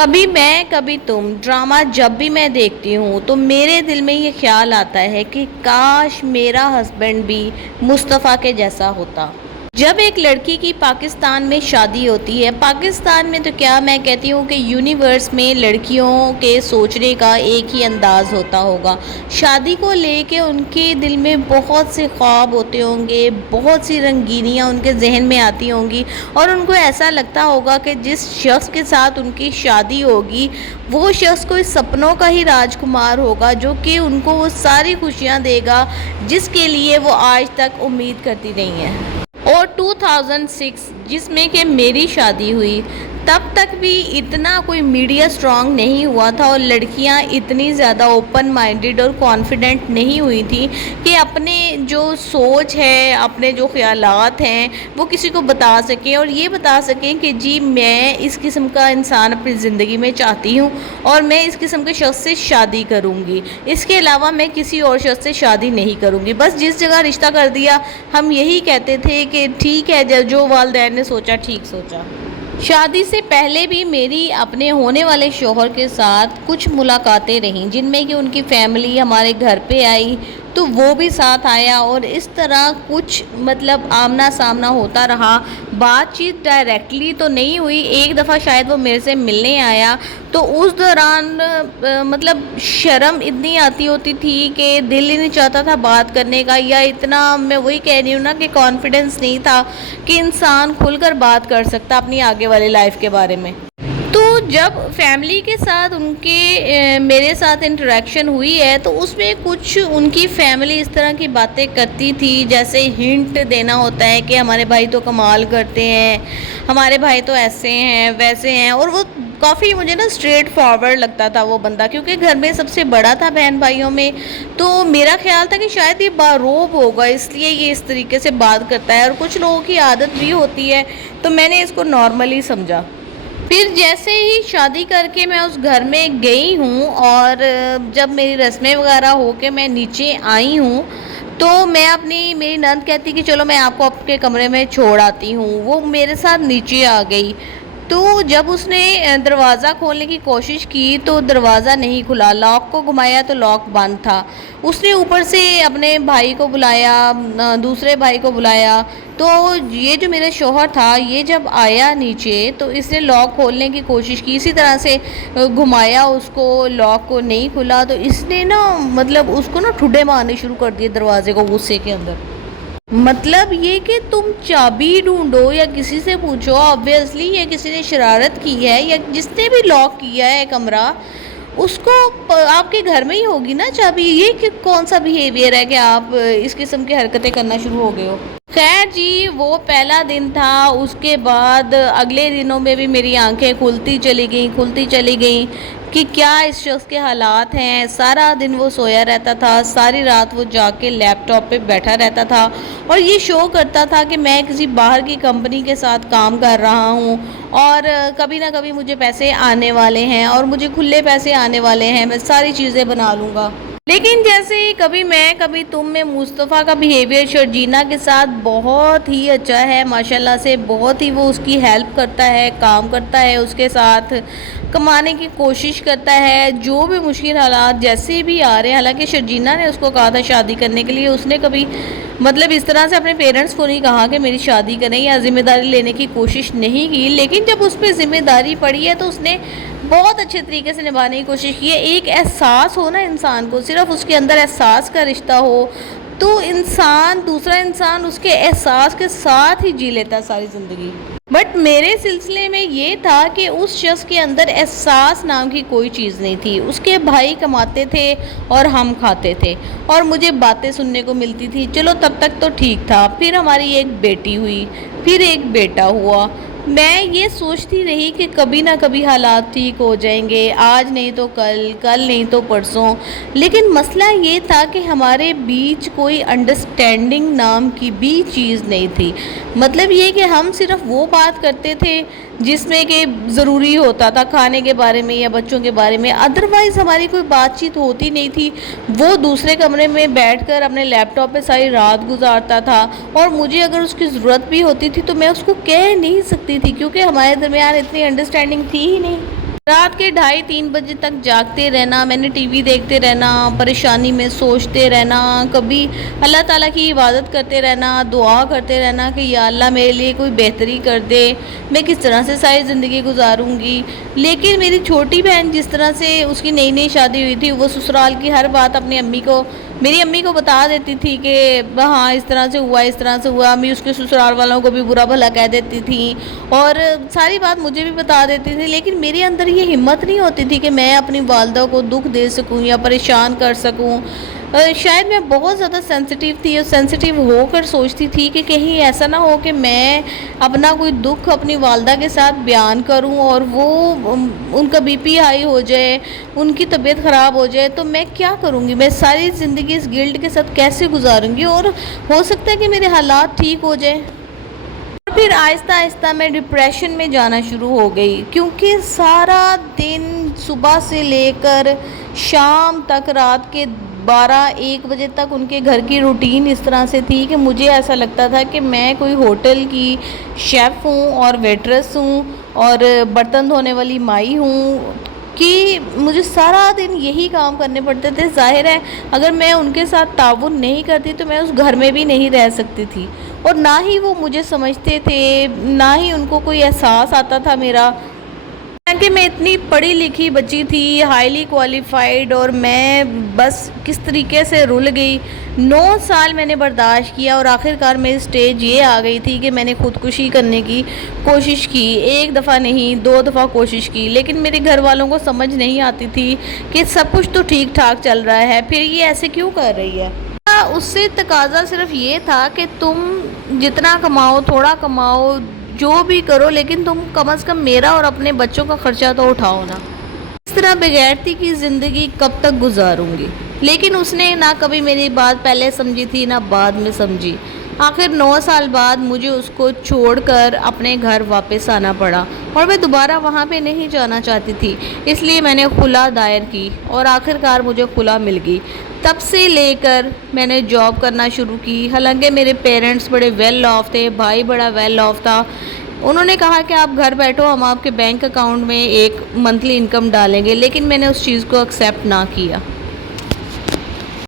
کبھی میں کبھی تم ڈرامہ جب بھی میں دیکھتی ہوں تو میرے دل میں یہ خیال آتا ہے کہ کاش میرا ہسبینڈ بھی مصطفیٰ کے جیسا ہوتا۔ جب ایک لڑکی کی پاکستان میں شادی ہوتی ہے، پاکستان میں تو کیا میں کہتی ہوں کہ یونیورس میں لڑکیوں کے سوچنے کا ایک ہی انداز ہوتا ہوگا۔ شادی کو لے کے ان کے دل میں بہت سے خواب ہوتے ہوں گے، بہت سی رنگینیاں ان کے ذہن میں آتی ہوں گی، اور ان کو ایسا لگتا ہوگا کہ جس شخص کے ساتھ ان کی شادی ہوگی وہ شخص کوئی سپنوں کا ہی راجکمار ہوگا، جو کہ ان کو وہ ساری خوشیاں دے گا جس کے لیے وہ آج تک امید کرتی رہی ہیں۔ اور 2006 جس میں کہ میری شادی ہوئی، تب تک بھی اتنا کوئی میڈیا سٹرونگ نہیں ہوا تھا، اور لڑکیاں اتنی زیادہ اوپن مائنڈڈ اور کانفیڈنٹ نہیں ہوئی تھیں کہ اپنے جو سوچ ہے، اپنے جو خیالات ہیں وہ کسی کو بتا سکیں، اور یہ بتا سکیں کہ جی میں اس قسم کا انسان اپنی زندگی میں چاہتی ہوں اور میں اس قسم کے شخص سے شادی کروں گی، اس کے علاوہ میں کسی اور شخص سے شادی نہیں کروں گی۔ بس جس جگہ رشتہ کر دیا ہم یہی کہتے تھے کہ ٹھیک ہے، جو والدین نے سوچا ٹھیک سوچا۔ شادی سے پہلے بھی میری اپنے ہونے والے شوہر کے ساتھ کچھ ملاقاتیں رہیں، جن میں کہ ان کی فیملی ہمارے گھر پہ آئی تو وہ بھی ساتھ آیا، اور اس طرح کچھ آمنا سامنا ہوتا رہا۔ بات چیت ڈائریکٹلی تو نہیں ہوئی، ایک دفعہ شاید وہ میرے سے ملنے آیا تو اس دوران شرم اتنی آتی ہوتی تھی کہ دل ہی نہیں چاہتا تھا بات کرنے کا، یا اتنا میں وہی کہہ رہی ہوں نا کہ کانفیڈنس نہیں تھا کہ انسان کھل کر بات کر سکتا اپنی آگے والی لائف کے بارے میں۔ تو جب فیملی کے ساتھ ان کے میرے ساتھ انٹریکشن ہوئی ہے تو اس میں کچھ ان کی فیملی اس طرح کی باتیں کرتی تھی، جیسے ہنٹ دینا ہوتا ہے کہ ہمارے بھائی تو کمال کرتے ہیں، ہمارے بھائی تو ایسے ہیں ویسے ہیں، اور وہ کافی مجھے نا اسٹریٹ فارورڈ لگتا تھا وہ بندہ، کیونکہ گھر میں سب سے بڑا تھا بہن بھائیوں میں، تو میرا خیال تھا کہ شاید یہ باروب ہوگا اس لیے یہ اس طریقے سے بات کرتا ہے، اور کچھ لوگوں کی عادت بھی ہوتی ہے، تو میں نے اس کو نارملی سمجھا۔ پھر جیسے ہی شادی کر کے میں اس گھر میں گئی ہوں، اور جب میری رسمیں وغیرہ ہو کے میں نیچے آئی ہوں تو میری نند کہتی کہ چلو میں آپ کو آپ کے کمرے میں چھوڑ آتی ہوں، وہ میرے ساتھ نیچے آ گئی۔ تو جب اس نے دروازہ کھولنے کی کوشش کی تو دروازہ نہیں کھلا، لاک کو گھمایا تو لاک بند تھا۔ اس نے اوپر سے اپنے بھائی کو بلایا، دوسرے بھائی کو بلایا، تو یہ جو میرا شوہر تھا یہ جب آیا نیچے تو اس نے لاک کھولنے کی کوشش کی، اسی طرح سے گھمایا اس کو، لاک کو نہیں کھلا، تو اس نے اس کو ٹھڈے مارنے شروع کر دیے دروازے کو غصے کے اندر۔ یہ کہ تم چابی ڈھونڈو یا کسی سے پوچھو، آبویسلی یہ کسی نے شرارت کی ہے، یا جس نے بھی لاک کیا ہے کمرہ اس کو آپ کے گھر میں ہی ہوگی نا چابی، یہ کہ کون سا بیہیویئر ہے کہ آپ اس قسم کی حرکتیں کرنا شروع ہو گئے ہو۔ خیر جی، وہ پہلا دن تھا، اس کے بعد اگلے دنوں میں بھی میری آنکھیں کھلتی چلی گئیں کہ کیا اس شخص کے حالات ہیں۔ سارا دن وہ سویا رہتا تھا، ساری رات وہ جا کے لیپ ٹاپ پہ بیٹھا رہتا تھا اور یہ شو کرتا تھا کہ میں کسی باہر کی کمپنی کے ساتھ کام کر رہا ہوں، اور کبھی نہ کبھی مجھے پیسے آنے والے ہیں، اور مجھے کھلے پیسے آنے والے ہیں، میں ساری چیزیں بنا لوں گا۔ لیکن جیسے کبھی میں کبھی تم میں مصطفیٰ کا بیہیویئر شرجینا کے ساتھ بہت ہی اچھا ہے، ماشاءاللہ سے بہت ہی وہ اس کی ہیلپ کرتا ہے، کام کرتا ہے، اس کے ساتھ کمانے کی کوشش کرتا ہے، جو بھی مشکل حالات جیسے بھی آ رہے ہیں۔ حالانکہ شرجینا نے اس کو کہا تھا شادی کرنے کے لیے، اس نے کبھی اس طرح سے اپنے پیرنٹس کو نہیں کہا کہ میری شادی کریں یا ذمہ داری لینے کی کوشش نہیں کی، لیکن جب اس پہ ذمہ داری پڑی ہے تو اس نے بہت اچھے طریقے سے نبھانے کی کوشش کی ہے۔ ایک احساس ہو نا انسان کو، صرف اس کے اندر احساس کا رشتہ ہو تو دوسرا انسان اس کے احساس کے ساتھ ہی جی لیتا ہے ساری زندگی۔ بٹ میرے سلسلے میں یہ تھا کہ اس شخص کے اندر احساس نام کی کوئی چیز نہیں تھی، اس کے بھائی کماتے تھے اور ہم کھاتے تھے، اور مجھے باتیں سننے کو ملتی تھی، چلو تب تک تو ٹھیک تھا۔ پھر ہماری ایک بیٹی ہوئی، پھر ایک بیٹا ہوا، میں یہ سوچتی رہی کہ کبھی نہ کبھی حالات ٹھیک ہو جائیں گے، آج نہیں تو کل نہیں تو پرسوں، لیکن مسئلہ یہ تھا کہ ہمارے بیچ کوئی انڈرسٹینڈنگ نام کی بھی چیز نہیں تھی۔ یہ کہ ہم صرف وہ بات کرتے تھے جس میں کہ ضروری ہوتا تھا، کھانے کے بارے میں یا بچوں کے بارے میں، ادروائز ہماری کوئی بات چیت ہوتی نہیں تھی۔ وہ دوسرے کمرے میں بیٹھ کر اپنے لیپ ٹاپ پہ ساری رات گزارتا تھا، اور مجھے اگر اس کی ضرورت بھی ہوتی تھی تو میں اس کو کہہ نہیں سکتی تھی، کیونکہ ہمارے درمیان اتنی انڈرسٹینڈنگ تھی ہی نہیں۔ رات کے 2:30-3 بجے تک جاگتے رہنا، میں نے ٹی وی دیکھتے رہنا، پریشانی میں سوچتے رہنا، کبھی اللہ تعالیٰ کی عبادت کرتے رہنا، دعا کرتے رہنا کہ یا اللہ میرے لیے کوئی بہتری کر دے، میں کس طرح سے ساری زندگی گزاروں گی۔ لیکن میری چھوٹی بہن جس طرح سے اس کی نئی شادی ہوئی تھی، وہ سسرال کی ہر بات اپنی میری امی کو بتا دیتی تھی کہ ہاں اس طرح سے ہوا، اس طرح سے ہوا۔ امی اس کے سسرال والوں کو بھی برا بھلا کہہ دیتی تھی اور ساری بات مجھے بھی بتا دیتی تھی، لیکن میرے اندر یہ ہمت نہیں ہوتی تھی کہ میں اپنی والدہ کو دکھ دے سکوں یا پریشان کر سکوں۔ شاید میں بہت زیادہ سینسٹیو تھی اور سینسٹیو ہو کر سوچتی تھی کہ کہیں ایسا نہ ہو کہ میں اپنا کوئی دکھ اپنی والدہ کے ساتھ بیان کروں اور وہ ان کا بی پی ہائی ہو جائے، ان کی طبیعت خراب ہو جائے تو میں کیا کروں گی، میں ساری زندگی اس گلٹ کے ساتھ کیسے گزاروں گی، اور ہو سکتا ہے کہ میرے حالات ٹھیک ہو جائیں۔ پھر آہستہ آہستہ میں ڈپریشن میں جانا شروع ہو گئی، کیونکہ سارا دن صبح سے لے کر شام تک، رات کے 12-1 بجے تک ان کے گھر کی روٹین اس طرح سے تھی کہ مجھے ایسا لگتا تھا کہ میں کوئی ہوٹل کی شیف ہوں اور ویٹرس ہوں اور برتن دھونے والی مائی ہوں، کہ مجھے سارا دن یہی کام کرنے پڑتے تھے۔ ظاہر ہے اگر میں ان کے ساتھ تعاون نہیں کرتی تو میں اس گھر میں بھی نہیں رہ سکتی تھی، اور نہ ہی وہ مجھے سمجھتے تھے، نہ ہی ان کو کوئی احساس آتا تھا میرا، کہ میں اتنی پڑھی لکھی بچی تھی، ہائیلی کوالیفائڈ، اور میں بس کس طریقے سے رل گئی۔ 9 سال میں نے برداشت کیا اور آخرکار میری سٹیج یہ آ گئی تھی کہ میں نے خودکشی کرنے کی کوشش کی، 1 دفعہ نہیں 2 دفعہ کوشش کی، لیکن میرے گھر والوں کو سمجھ نہیں آتی تھی کہ سب کچھ تو ٹھیک ٹھاک چل رہا ہے، پھر یہ ایسے کیوں کر رہی ہے۔ اس سے تقاضا صرف یہ تھا کہ تم جتنا کماؤ، تھوڑا کماؤ، جو بھی کرو، لیکن تم کم از کم میرا اور اپنے بچوں کا خرچہ تو اٹھاؤ نا۔ اس طرح بغیرتی کی زندگی کب تک گزاروں گی؟ لیکن اس نے نہ کبھی میری بات پہلے سمجھی تھی نہ بعد میں سمجھی۔ آخر 9 سال بعد مجھے اس کو چھوڑ کر اپنے گھر واپس آنا پڑا، اور میں دوبارہ وہاں پہ نہیں جانا چاہتی تھی، اس لیے میں نے خلا دائر کی اور آخرکار مجھے خلا مل گئی۔ تب سے لے کر میں نے جاب کرنا شروع کی، حالانکہ میرے پیرنٹس بڑے ویل آف تھے، بھائی بڑا ویل آف تھا۔ انہوں نے کہا کہ آپ گھر بیٹھو، ہم آپ کے بینک اکاؤنٹ میں ایک منتھلی انکم ڈالیں گے، لیکن میں نے اس چیز کو ایکسیپٹ نہ کیا۔